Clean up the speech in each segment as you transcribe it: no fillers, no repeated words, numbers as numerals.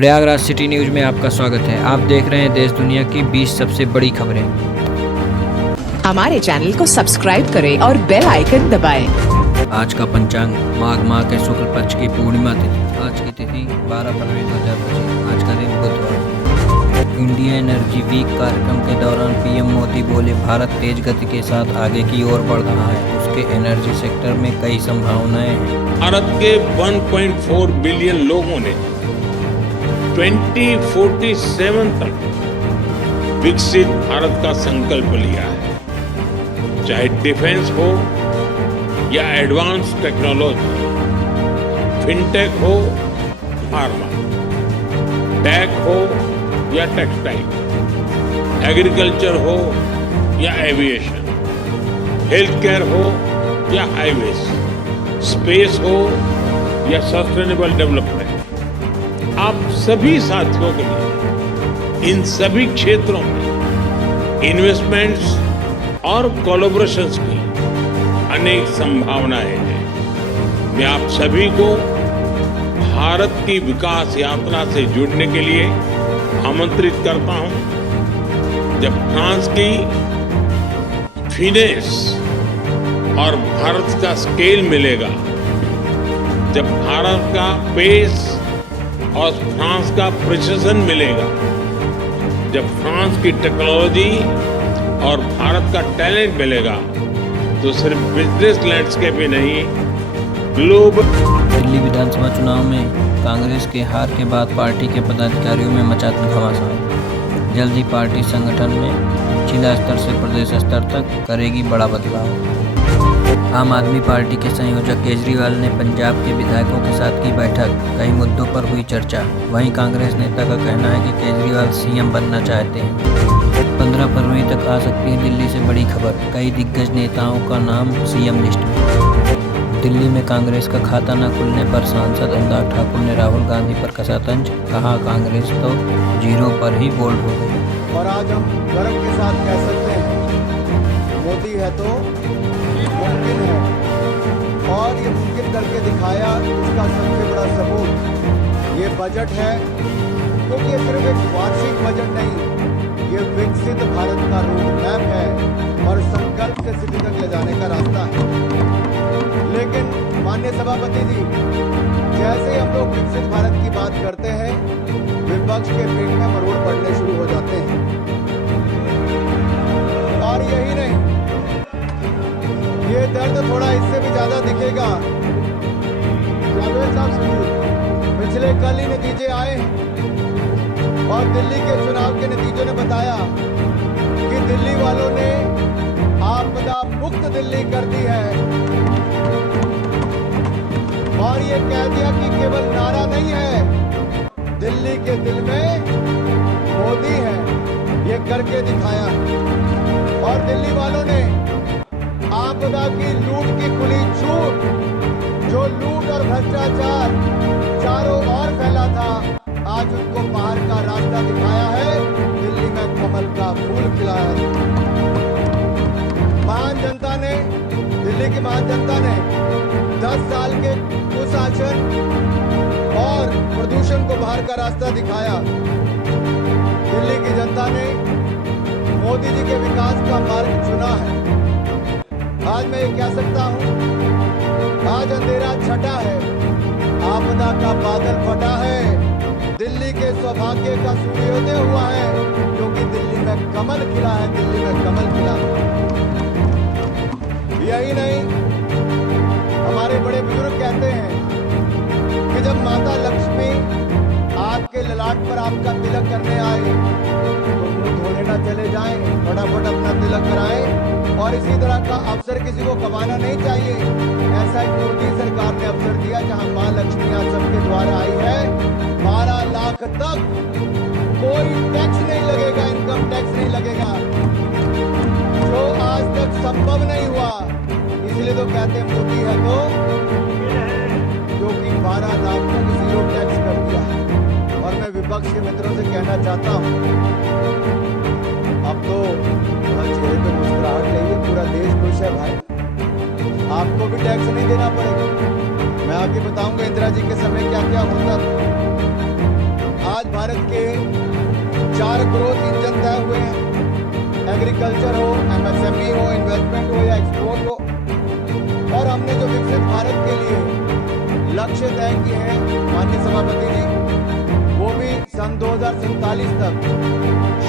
Prayagraj city news में आपका स्वागत है। आप देख रहे हैं देश दुनिया की 20 सबसे बड़ी खबरें। हमारे चैनल को सब्सक्राइब करें और बेल आइकन दबाएं। आज का पंचांग माघ माह के शुक्ल पक्ष की पूर्णिमा तिथि। आज की तिथि 12 फरवरी 2025। आज का दिन बुधवार। इंडिया एनर्जी वीक कार्यक्रम के दौरान पीएम मोदी बोले, भारत तेज गति के साथ आगे की ओर बढ़ रहा है। उसके एनर्जी सेक्टर में कई संभावनाएं हैं। भारत के 1.4 बिलियन लोगों ने 2047 तक विकसित भारत का संकल्प लिया है। चाहे डिफेंस हो या एडवांस टेक्नोलॉजी, फिनटेक हो, फार्मा, टेक हो या टेक्सटाइल, एग्रीकल्चर हो या एविएशन, हेल्थ केयर हो या हाईवेज, स्पेस हो या सस्टेनेबल डेवलपमेंट। आप सभी साथियों के लिए इन सभी क्षेत्रों में इन्वेस्टमेंट्स और कोलैबोरेशंस की अनेक संभावनाएं हैं। मैं आप सभी को भारत की विकास यात्रा से जुड़ने के लिए आमंत्रित करता हूं। जब फ्रांस की फिनेस और भारत का स्केल मिलेगा, जब भारत का पेस और फ्रांस का प्रिसिजन मिलेगा, जब फ्रांस की टेक्नोलॉजी और भारत का टैलेंट मिलेगा, तो सिर्फ बिजनेस लैंडस्केप ही नहीं, ग्लोबल। दिल्ली विधानसभा चुनाव में कांग्रेस के हार के बाद पार्टी के पदाधिकारियों में मचा घमासान। जल्द ही पार्टी संगठन में जिला स्तर से प्रदेश स्तर तक करेगी बड़ा बदलाव। आम आदमी पार्टी के संयोजक केजरीवाल ने पंजाब के विधायकों के साथ की बैठक। कई मुद्दों पर हुई चर्चा। वहीं कांग्रेस नेता का कहना है कि केजरीवाल सीएम बनना चाहते हैं। 15 फरवरी तक आ सकती है दिल्ली से बड़ी खबर। कई दिग्गज नेताओं का नाम सीएम लिस्ट में। दिल्ली में कांग्रेस का खाता न खुलने पर सांसद अनुराग ठाकुर ने राहुल गांधी पर कसा तंज। कहा, कांग्रेस तो जीरो पर ही बोल्ड हो गई। और आज हम गर्व के साथ कह सकते हैं, मोदी है तो मुमकिन है, और ये मुमकिन करके दिखाया। इसका सबसे बड़ा सबूत ये बजट है, क्योंकि ये सिर्फ एक वार्षिक बजट नहीं, ये विकसित भारत का रोड मैप है और संकल्प से सिद्धि तक ले जाने का रास्ता है। लेकिन माननीय सभापति जी, जैसे ही हम लोग विकसित भारत की बात करते हैं, विपक्ष के पेट में मरोड़ पड़ने शुरू हो जाते हैं। और यही नहीं, ये दर्द थोड़ा इससे भी ज्यादा दिखेगा। जावेद साहब सुनिए, पिछले कल ही नतीजे आए और दिल्ली के चुनाव के नतीजों ने बताया कि दिल्ली वालों ने आपदा मुक्त दिल्ली कर दी है। और ये कह दिया कि केवल नारा नहीं है, दिल्ली के दिल में मोदी है, ये करके दिखाया। और दिल्ली वालों ने आपदा की लूट की खुली छूट, जो लूट और भ्रष्टाचार चारों ओर फैला था, आज उनको बाहर का रास्ता दिखाया है। दिल्ली में कमल का फूल खिला है। महान जनता ने, दिल्ली की महान जनता ने 10 साल के कुशासन और प्रदूषण को बाहर का रास्ता दिखाया। दिल्ली की जनता ने मोदी जी के विकास का मार्ग चुना है। आज मैं ये कह सकता हूं, आज अंधेरा छटा है, आपदा का बादल फटा है, दिल्ली के सौभाग्य का सूर्योदय हुआ है, क्योंकि दिल्ली में कमल खिला है, दिल्ली में कमल खिला है। यही नहीं, हमारे बड़े बुजुर्ग कहते हैं कि जब माता लक्ष्मी आपके ललाट पर आपका तिलक करने आए, तो मुंह धोने ना चले जाएं, फटाफट अपना तिलक कराएं। और इसी तरह का अवसर किसी को गंवाना नहीं चाहिए। ऐसा एक मोदी सरकार ने अवसर दिया, जहां मां लक्ष्मी आप सबके द्वारा आई है। 12 लाख तक कोई टैक्स नहीं लगेगा, इनकम टैक्स नहीं लगेगा, जो आज तक संभव नहीं हुआ। इसलिए तो कहते हैं मोदी है तो, क्योंकि 12 लाख तक जीरो टैक्स कर दिया है। और मैं विपक्ष के मित्रों से कहना चाहता हूं, अब तो चेहरे पे मुस्कुराहट लाइए, पूरा देश खुश है भाई, आपको भी टैक्स नहीं देना पड़ेगा। मैं आगे बताऊंगा इंदिरा जी के समय क्या क्या होता था। आज भारत के 4 ग्रोथ इंजन तय हुए हैं। एग्रीकल्चर हो, एमएसएमई हो, इन्वेस्टमेंट हो या एक्सपोर्ट हो। और हमने जो विकसित भारत के लिए लक्ष्य तय किए हैं माननीय सभापति जी, वो भी सन 2047 तक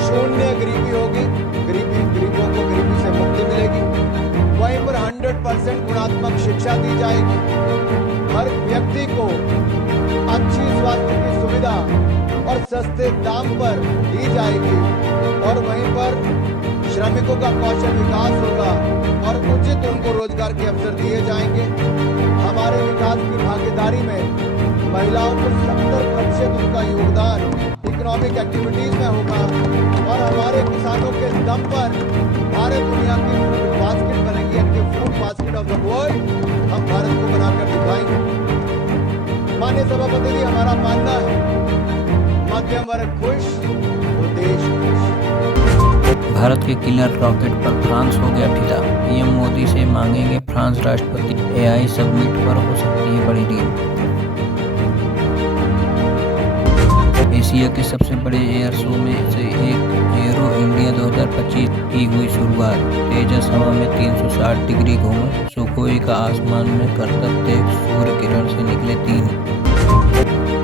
शून्य गरीबी होगी, गरीबों को गरीबी से मुक्ति मिलेगी। वहीं पर 100% गुणात्मक शिक्षा दी जाएगी। हर व्यक्ति को अच्छी स्वास्थ्य की सुविधा और सस्ते दाम पर दी जाएगी। और वहीं पर श्रमिकों का कौशल विकास होगा और उचित उनको रोजगार के अवसर दिए जाएंगे। हमारे विकास की भागीदारी में महिलाओं को 70% उनका योगदान इकोनॉमिक एक्टिविटीज में होगा। और हमारे किसानों के दम पर भारत दुनिया की फूड बास्केट बनेगी, यानी food basket of the world हम भारत को बनाकर दिखाएंगे। माननीय सभापति जी, हमारा मानना है मध्यम वर्ग खुश तो देश खुश। भारत के किलर रॉकेट पर फ्रांस हो गया फिदा। पीएम मोदी से मांगेंगे फ्रांस राष्ट्रपति। एआई समिट पर हो सकती है बड़ी डील। एशिया के सबसे बड़े एयर शो में से एक एरो इंडिया 2025 की हुई शुरुआत। तेजस हवा में 360 डिग्री घूमा। सुखोई का आसमान में करतब देख सूर्य किरण से निकले 3।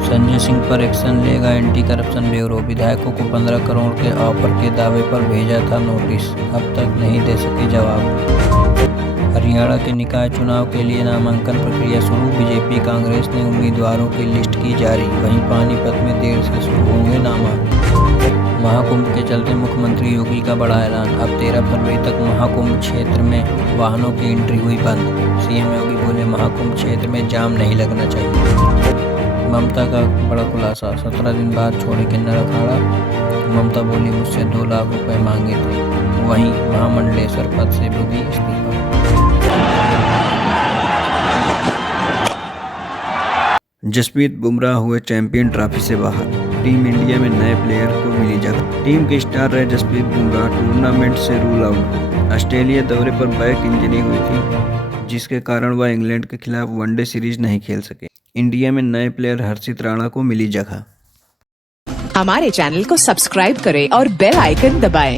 संजय सिंह पर एक्शन लेगा एंटी करप्शन ब्यूरो। विधायकों को 15 करोड़ के ऑफर के दावे पर भेजा था नोटिस, अब तक नहीं दे सके जवाब। हरियाणा के निकाय चुनाव के लिए नामांकन प्रक्रिया शुरू। बीजेपी कांग्रेस ने उम्मीदवारों की लिस्ट की जारी। वहीं पानीपत में देर से शुरू होंगे नामांकन। महाकुंभ के चलते मुख्यमंत्री योगी का बड़ा ऐलान। अब 13 फरवरी तक महाकुंभ क्षेत्र में वाहनों की एंट्री हुई बंद। सीएम योगी बोले महाकुंभ क्षेत्र में जाम नहीं लगना चाहिए। ममता का बड़ा खुलासा। 17 दिन बाद छोड़े किन्नर अखाड़ा। ममता बोली मुझसे 2 लाख रुपए मांगे थे। वहीं महामंडलेश्वर पद से भी दी इस्तीफा। जसप्रीत बुमराह हुए चैंपियन ट्रॉफी से बाहर। टीम इंडिया में नए प्लेयर को मिली जगह। टीम के स्टार रहे जसप्रीत बुमराह टूर्नामेंट से रूल आउट। ऑस्ट्रेलिया दौरे पर बैक इंजरी हुई थी, जिसके कारण वह इंग्लैंड के खिलाफ वनडे सीरीज नहीं खेल सके। इंडिया में नए प्लेयर हर्षित राणा को मिली जगह। हमारे चैनल को सब्सक्राइब करें और बेल आइकन दबाएं।